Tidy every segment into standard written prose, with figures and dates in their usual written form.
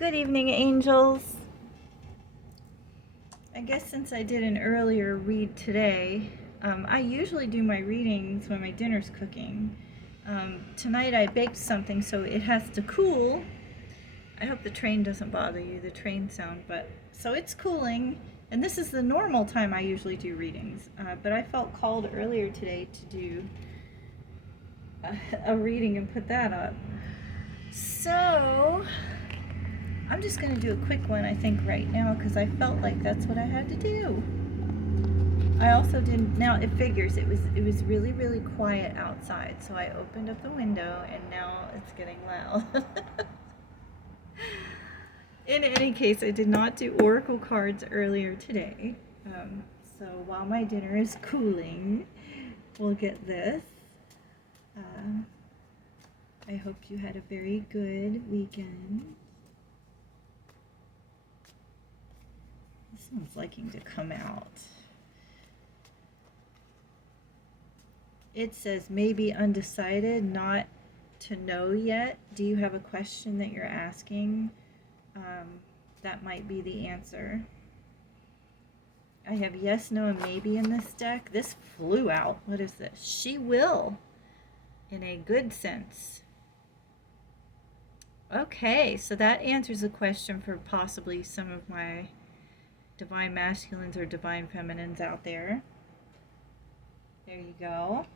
Good evening, angels. I guess since I did an earlier read today, I usually do my readings when my dinner's cooking. Tonight I baked something so it has to cool. I hope the train doesn't bother you, the train sound, but so it's cooling, and this is the normal time I usually do readings, but I felt called earlier today to do a reading and put that up. So I'm just going to do a quick one, I think, right now, because I felt like that's what I had to do. I also didn't, now it figures, it was really, really quiet outside, so I opened up the window, and now it's getting loud. In any case, I did not do oracle cards earlier today, so while my dinner is cooling, we'll get this. I hope you had a very good weekend. This one's liking to come out. It says maybe undecided, not to know yet. Do you have a question that you're asking? That might be the answer. I have yes, no, and maybe in this deck. This flew out. What is this? She will, in a good sense. Okay, so that answers a question for possibly some of my divine masculines or divine feminines out there. There you go.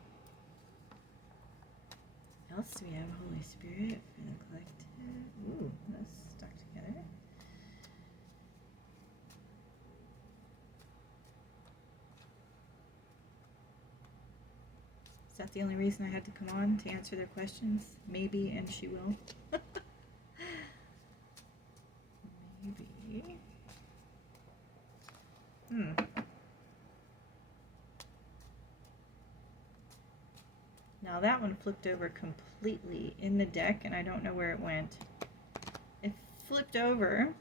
What else do we have? Holy Spirit for the collective. Ooh, that's stuck together. Is that the only reason I had to come on, to answer their questions? Maybe, and she will. Maybe. Now that one flipped over completely in the deck, and I don't know where it went. It flipped over.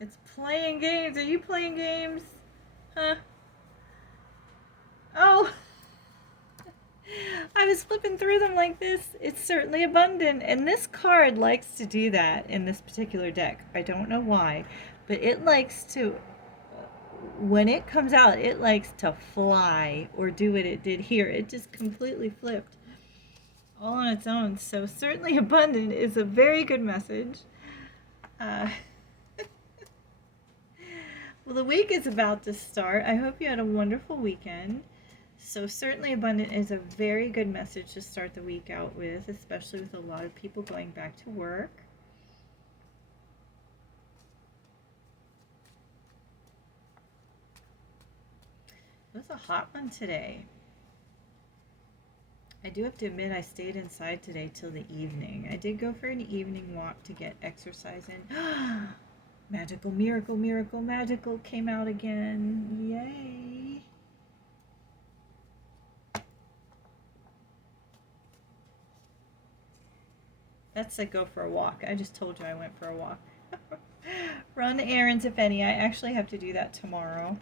It's playing games. Are you playing games? Huh? Oh! I was flipping through them like this. It's certainly abundant, and this card likes to do that in this particular deck. I don't know why, but it likes to, when it comes out, it likes to fly or do what it did here. It just completely flipped all on its own. So certainly abundant is a very good message. Well, the week is about to start. I hope you had a wonderful weekend. So certainly abundant is a very good message to start the week out with, especially with a lot of people going back to work. It was a hot one today. I do have to admit I stayed inside today till the evening. I did go for an evening walk to get exercise in. Magical, miracle, miracle, magical came out again. Yay. That's a go for a walk. I just told you I went for a walk. Run errands, if any. I actually have to do that tomorrow.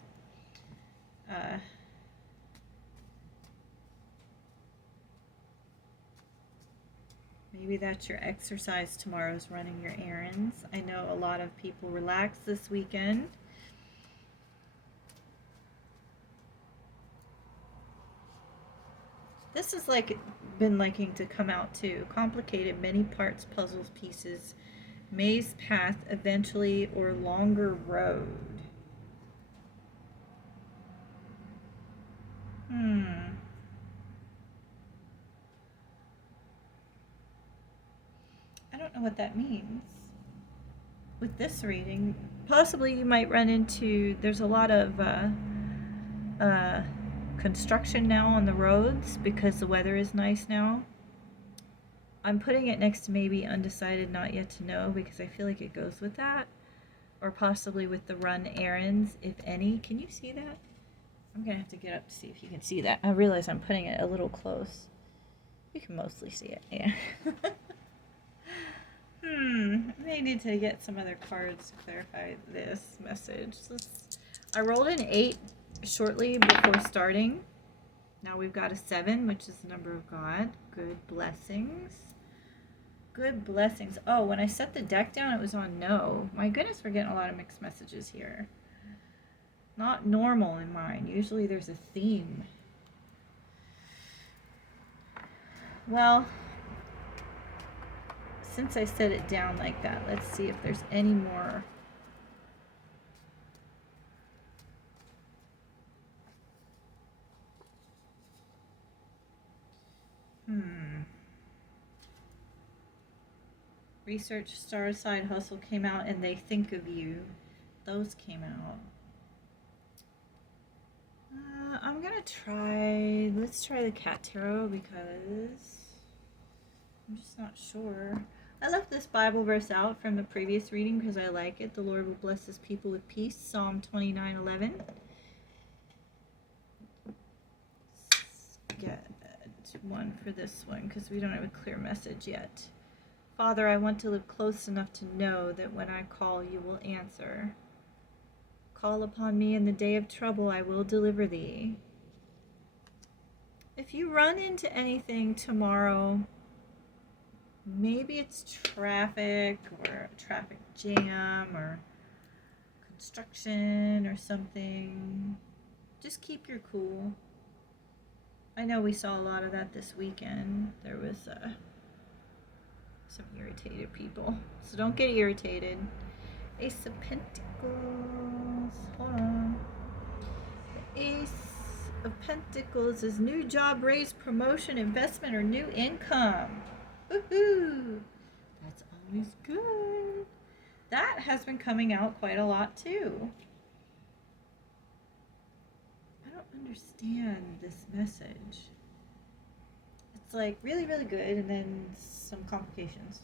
Maybe that's your exercise tomorrow, is running your errands. I know a lot of people relaxed this weekend. This has been liking to come out too. Complicated, many parts, puzzles, pieces, maze path, eventually, or longer road. I don't know what that means. With this reading, possibly you might run into, there's a lot of construction now on the roads because the weather is nice now. I'm putting it next to maybe undecided, not yet to know, because I feel like it goes with that. Or possibly with the run errands, if any. Can you see that? I'm going to have to get up to see if you can see that. I realize I'm putting it a little close. You can mostly see it, yeah. I may need to get some other cards to clarify this message. I rolled an 8 shortly before starting. Now we've got a 7, which is the number of God. Good blessings. Good blessings. Oh, when I set the deck down, it was on no. My goodness, we're getting a lot of mixed messages here. Not normal in mine. Usually there's a theme. Well, since I set it down like that, let's see if there's any more. Research, Star Side Hustle came out, and They Think of You. Those came out. I'm gonna try, let's try the Cat Tarot because I'm just not sure. I left this Bible verse out from the previous reading because I like it. The Lord will bless his people with peace. Psalm 29:11. Let's get one for this one because we don't have a clear message yet. Father, I want to live close enough to know that when I call, you will answer. Call upon me in the day of trouble, I will deliver thee. If you run into anything tomorrow, maybe it's traffic or a traffic jam or construction or something, just keep your cool. I know we saw a lot of that this weekend. There was some irritated people, so don't get irritated. Ace of Pentacles. Hold on. The Ace of Pentacles is new job, raise, promotion, investment, or new income. Woohoo! That's always good. That has been coming out quite a lot too. I don't understand this message. It's like really, really good, and then some complications.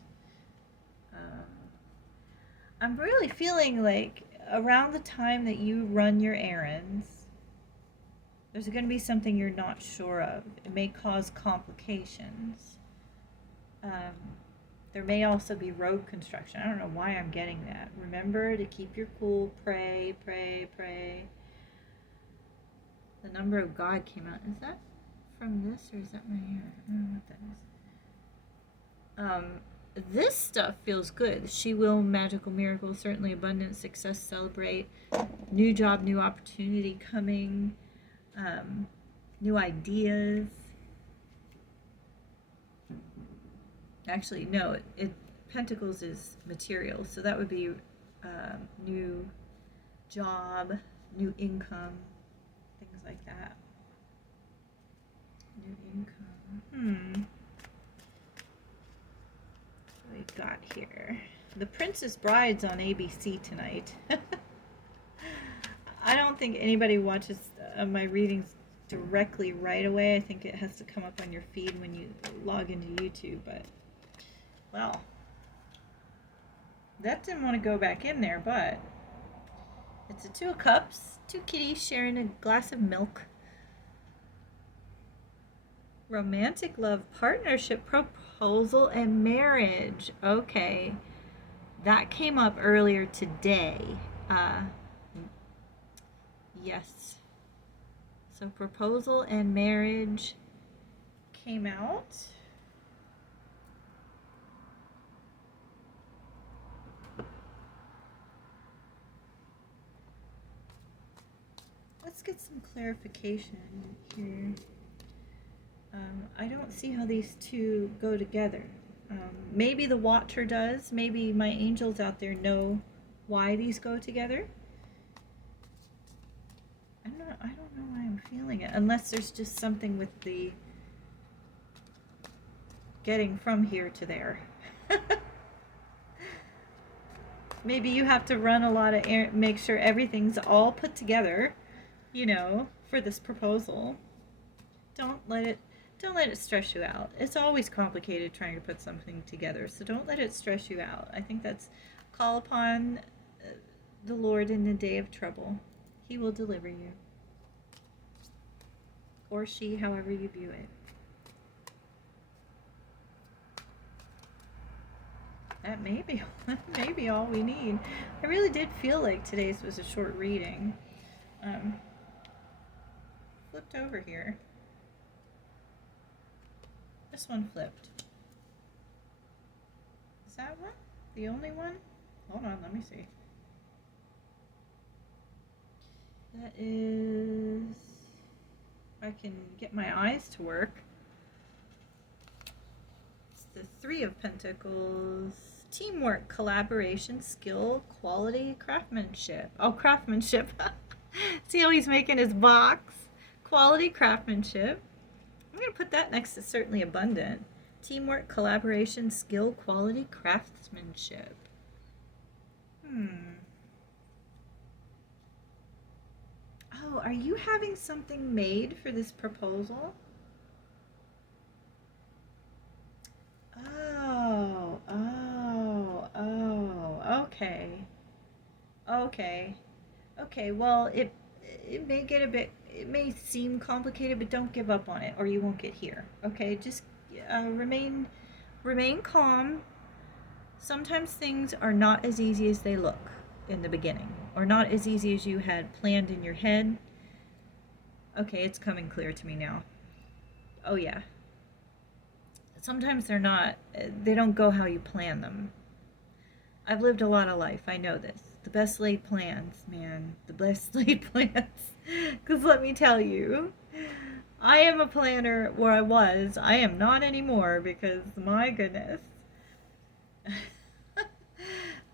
I'm really feeling like around the time that you run your errands, there's going to be something you're not sure of. It may cause complications. There may also be road construction. I don't know why I'm getting that. Remember to keep your cool. Pray, pray, pray. The number of God came out. Is that from this or is that my hair? I don't know what that is. This stuff feels good. She will, magical miracle, certainly abundance, success, celebrate, new job, new opportunity coming, new ideas. Actually, no, Pentacles is material, so that would be new job, new income, things like that. New income. We got here The Princess Bride's on ABC tonight. I don't think anybody watches my readings directly right away. I think it has to come up on your feed when you log into YouTube, but well, that didn't want to go back in there, but it's a 2 of Cups, 2 kitties sharing a glass of milk. Romantic love, partnership, proposal, and marriage. Okay. That came up earlier today. Yes. So proposal and marriage came out. Let's get some clarification here. I don't see how these two go together. Maybe the Watcher does. Maybe my angels out there know why these go together. I don't know why I'm feeling it. Unless there's just something with the getting from here to there. Maybe you have to run a lot of air, make sure everything's all put together, you know, for this proposal. Don't let it stress you out. It's always complicated trying to put something together, so don't let it stress you out. I think that's call upon the Lord in the day of trouble. He will deliver you. Or she, however you view it. That may be all we need. I really did feel like today's was a short reading. Flipped over here. This one flipped. Is that one? The only one? Hold on, let me see. That is... I can get my eyes to work. It's the Three of Pentacles. Teamwork, collaboration, skill, quality, craftsmanship. Oh, craftsmanship. See how he's making his box? Quality, craftsmanship. I'm going to put that next to certainly abundant. Teamwork, collaboration, skill, quality, craftsmanship. Oh, are you having something made for this proposal? Okay. Okay, well, it may get a bit, it may seem complicated, but don't give up on it or you won't get here. Okay, just remain calm. Sometimes things are not as easy as they look in the beginning, or not as easy as you had planned in your head. Okay, it's coming clear to me now. Oh yeah. Sometimes they don't go how you plan them. I've lived a lot of life, I know this. The best laid plans, man. The best laid plans. Because let me tell you, I am a planner where I was. I am not anymore because, my goodness.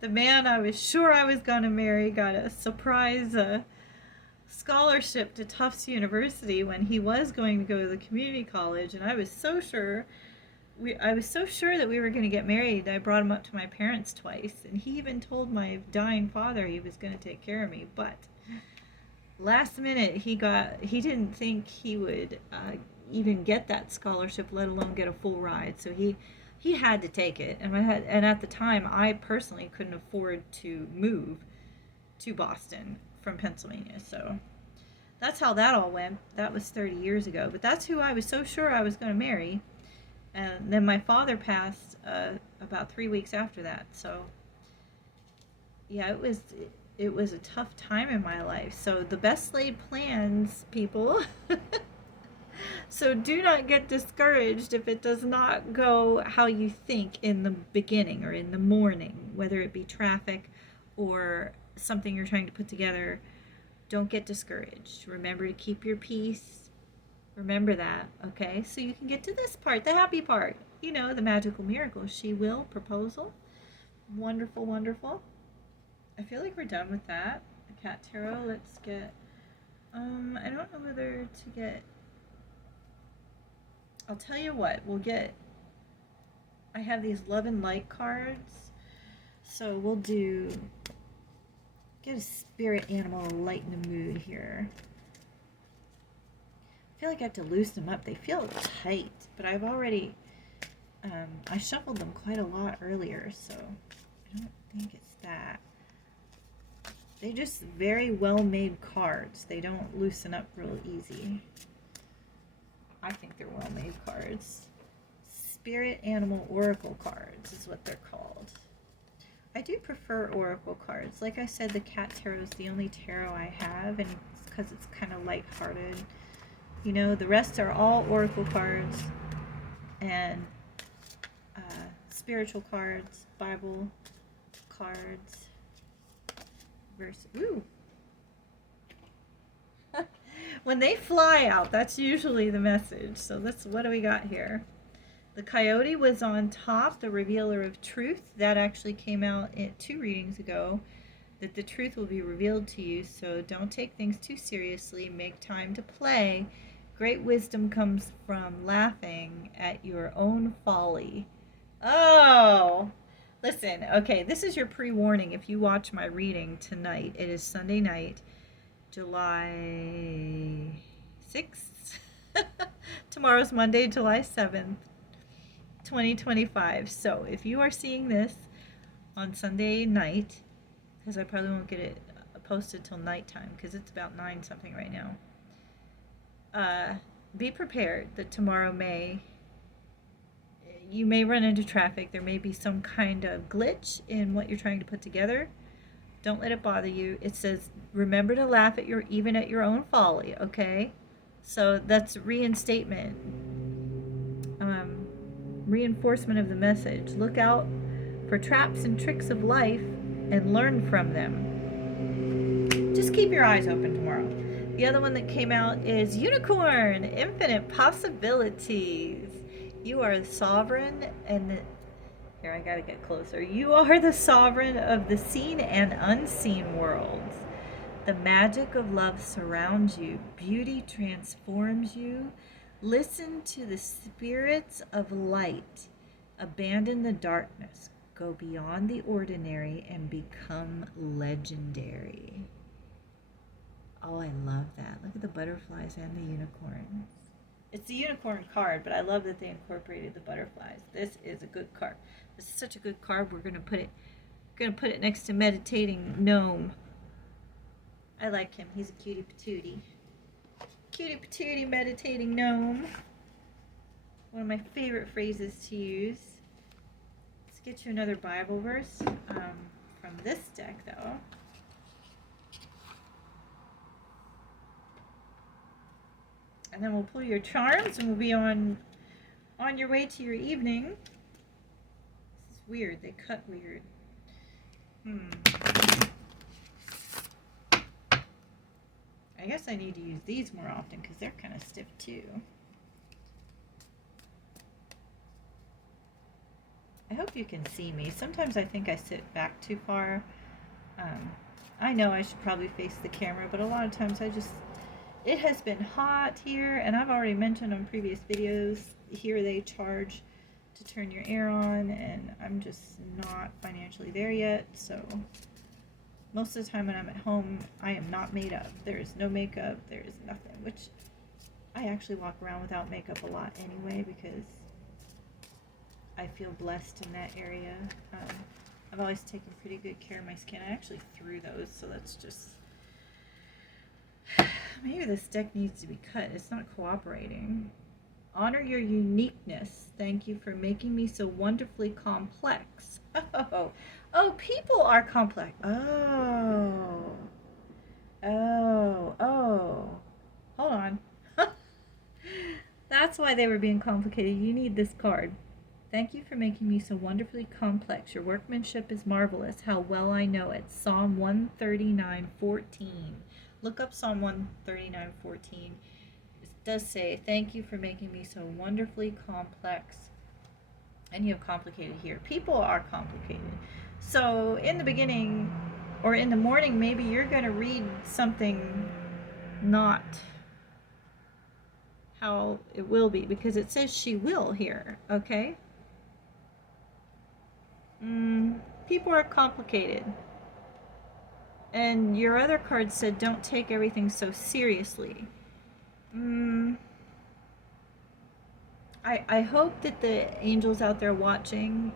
The man I was sure I was going to marry got a surprise scholarship to Tufts University when he was going to go to the community college, and I was so sure that we were going to get married. I brought him up to my parents twice, and he even told my dying father he was going to take care of me. But last minute, he didn't think he would even get that scholarship, let alone get a full ride. So he had to take it, and at the time, I personally couldn't afford to move to Boston from Pennsylvania. So that's how that all went. That was 30 years ago. But that's who I was so sure I was going to marry. And then my father passed about 3 weeks after that. So yeah, it was a tough time in my life. So the best laid plans, people. So do not get discouraged if it does not go how you think in the beginning or in the morning, whether it be traffic or something you're trying to put together. Don't get discouraged. Remember to keep your peace. Remember that, okay? So you can get to this part, the happy part. You know, the magical miracle. She will proposal. Wonderful, wonderful. I feel like we're done with that. The cat tarot. Let's get I don't know whether to get, I'll tell you what, I have these love and light cards. So we'll get a spirit animal to lighten the mood here. I feel like I have to loosen them up. They feel tight, but I've already, I shuffled them quite a lot earlier, so I don't think it's that. They're just very well-made cards. They don't loosen up real easy. I think they're well-made cards. Spirit Animal Oracle cards is what they're called. I do prefer Oracle cards. Like I said, the Cat Tarot is the only tarot I have, and it's because it's kind of lighthearted. You know, the rest are all Oracle cards and spiritual cards, Bible cards. Ooh. When they fly out, that's usually the message. So what do we got here? The coyote was on top, the revealer of truth. That actually came out 2 readings ago, that the truth will be revealed to you. So don't take things too seriously. Make time to play. Great wisdom comes from laughing at your own folly. Oh, listen, okay, this is your pre-warning if you watch my reading tonight. It is Sunday night, July 6th. Tomorrow's Monday, July 7th, 2025. So if you are seeing this on Sunday night, because I probably won't get it posted till nighttime because it's about 9 something right now, be prepared that tomorrow you may run into traffic. There may be some kind of glitch in what you're trying to put together. Don't let it bother you. It says, remember to laugh at even at your own folly, okay? So that's reinstatement. reinforcement of the message. Look out for traps and tricks of life and learn from them. Just keep your eyes open tomorrow. The other one that came out is Unicorn, Infinite Possibilities. You are the sovereign and here, I gotta get closer. You are the sovereign of the seen and unseen worlds. The magic of love surrounds you. Beauty transforms you. Listen to the spirits of light. Abandon the darkness. Go beyond the ordinary and become legendary. Oh, I love that. Look at the butterflies and the unicorns. It's the unicorn card, but I love that they incorporated the butterflies. This is a good card. This is such a good card. We're gonna put it next to Meditating Gnome. I like him. He's a cutie patootie. Cutie patootie Meditating Gnome. One of my favorite phrases to use. Let's get you another Bible verse from this deck, though. And then we'll pull your charms and we'll be on your way to your evening. This is weird. They cut weird. I guess I need to use these more often because they're kind of stiff too. I hope you can see me. Sometimes I think I sit back too far. I know I should probably face the camera, but a lot of times it has been hot here, and I've already mentioned on previous videos, here they charge to turn your air on, and I'm just not financially there yet, so most of the time when I'm at home, I am not made up. There is no makeup, there is nothing, which I actually walk around without makeup a lot anyway, because I feel blessed in that area. I've always taken pretty good care of my skin. I actually threw those, so that's just... Maybe this deck needs to be cut. It's not cooperating. Honor your uniqueness. Thank you for making me so wonderfully complex. Oh, people are complex. Oh. Hold on. That's why they were being complicated. You need this card. Thank you for making me so wonderfully complex. Your workmanship is marvelous. How well I know it. Psalm 139:14. Look up Psalm 139:14. It does say, thank you for making me so wonderfully complex. And you have complicated here. People are complicated. So in the beginning or in the morning, maybe you're going to read something not how it will be, because it says she will here, okay? People are complicated. And your other card said, don't take everything so seriously. I hope that the angels out there watching,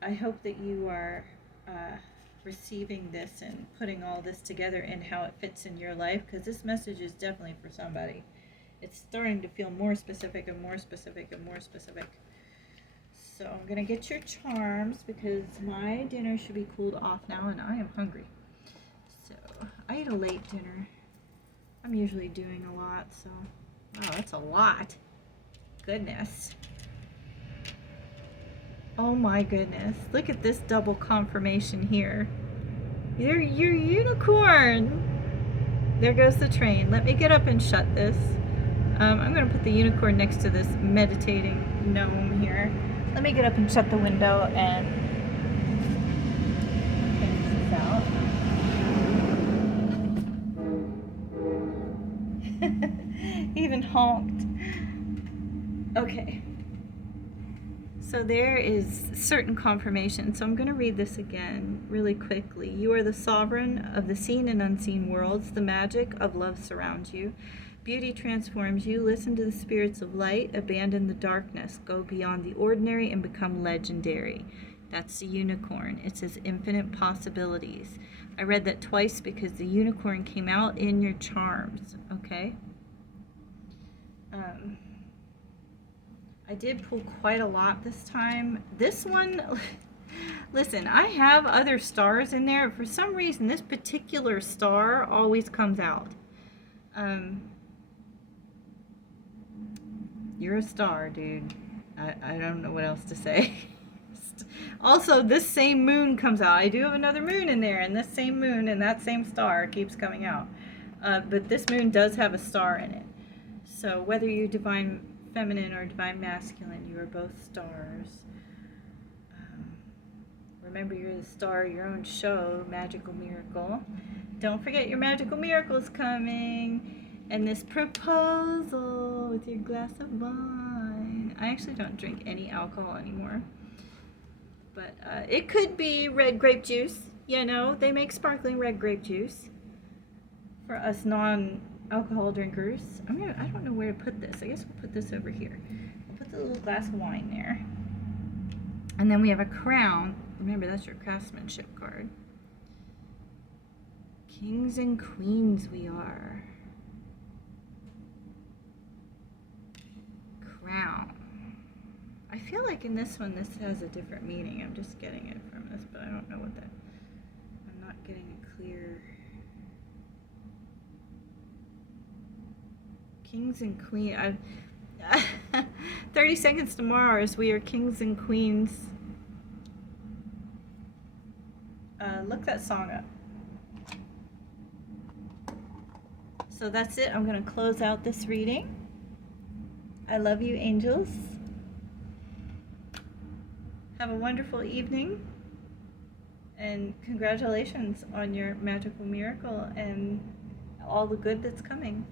I hope that you are receiving this and putting all this together and how it fits in your life, because this message is definitely for somebody. It's starting to feel more specific and more specific and more specific. So I'm going to get your charms because my dinner should be cooled off now and I am hungry. So I ate a late dinner. I'm usually doing a lot, so wow, that's a lot. Goodness. Oh my goodness. Look at this double confirmation here. You're unicorn. There goes the train. Let me get up and shut this. I'm going to put the unicorn next to this meditating gnome here. Let me get up and shut the window and finish this out. Even honked. Okay. So there is certain confirmation. So I'm going to read this again really quickly. You are the sovereign of the seen and unseen worlds. The magic of love surrounds you. Beauty transforms you. Listen to the spirits of light. Abandon the darkness. Go beyond the ordinary and become legendary. That's the unicorn. It says infinite possibilities. I read that twice because the unicorn came out in your charms. Okay? I did pull quite a lot this time. This one, listen, I have other stars in there. For some reason, this particular star always comes out. You're a star, dude. I don't know what else to say. Also, this same moon comes out. I do have another moon in there, and this same moon and that same star keeps coming out. But this moon does have a star in it. So whether you're divine feminine or divine masculine, you are both stars. Remember, you're the star of your own show, Magical Miracle. Don't forget your magical miracle's coming. And this proposal with your glass of wine. I actually don't drink any alcohol anymore. But it could be red grape juice. You know, they make sparkling red grape juice for us non-alcohol drinkers. I don't know where to put this. I guess we'll put this over here. I'll put the little glass of wine there. And then we have a crown. Remember, that's your craftsmanship card. Kings and queens we are. Crown. I feel like in this one, this has a different meaning. I'm just getting it from this, but I don't know what that... I'm not getting a clear... Kings and queens. 30 seconds to Mars. We are kings and queens. Look that song up. So that's it. I'm going to close out this reading. I love you, angels. Have a wonderful evening. And congratulations on your magical miracle and all the good that's coming.